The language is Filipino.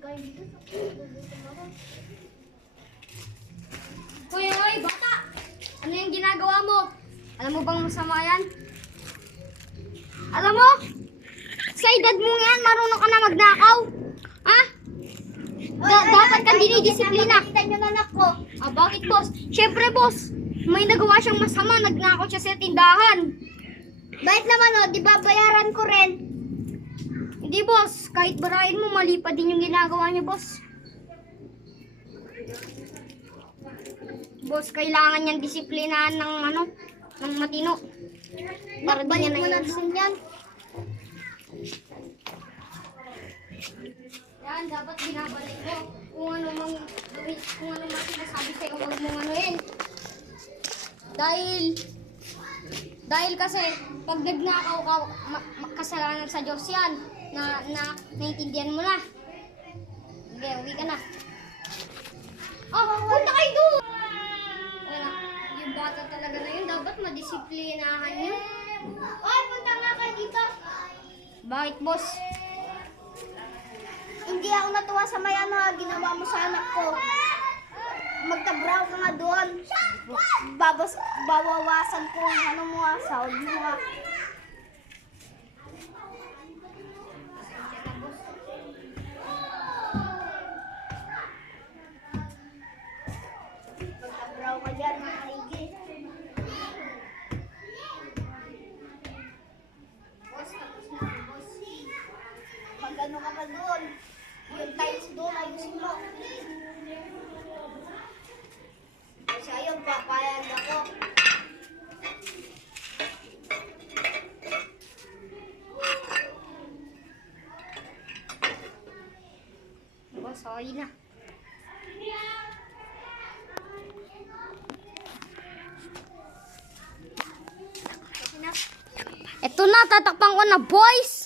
Hoy, hoy, bata! Ano yung ginagawa mo? Alam mo bang masama yan? Alam mo? Sa edad mo yan, marunong ka na magnakaw. Ha? Dapat kang dinidisiplina. Nakita niyo na anak ko. Ah, bakit, boss? Siyempre, boss, may nagawa siyang masama, nagnakaw siya sa tindahan. Bakit naman o, di ba bayaran ko rin? Hindi, boss. Kahit barahin mo, mali pa din yung ginagawa niya, boss. Boss, kailangan niyang disiplinahan ng ng matino. Para di niya Balik mo na na din yan. Yan, dapat binabalik mo. Kung ano mang sinasabi sa'yo, huwag mong anuhin. Dahil kasi, pag nagnakaw ka, kasalanan sa Diyos yan, na naiintindihan mo na. Okay, uwi ka na. Punta kayo doon! Wala, yung bata talaga na yun, dapat madisiplinahan nyo. Oy, punta nga kayo dito. Bakit, boss? Hindi ako natuwa sa may ginawa mo sa anak ko. Magtabraw ka nga doon. Bawawasan ko ang mo sahod mo nga. Magtabraw ka dyan, maigi. Boss, tapos na, boss. Magano ka pa doon. Yung tiles doon, ayusin mo. Kasi ayun, papayag ako. Boss, sorry na. Ito na, tatakpan ko na, boys!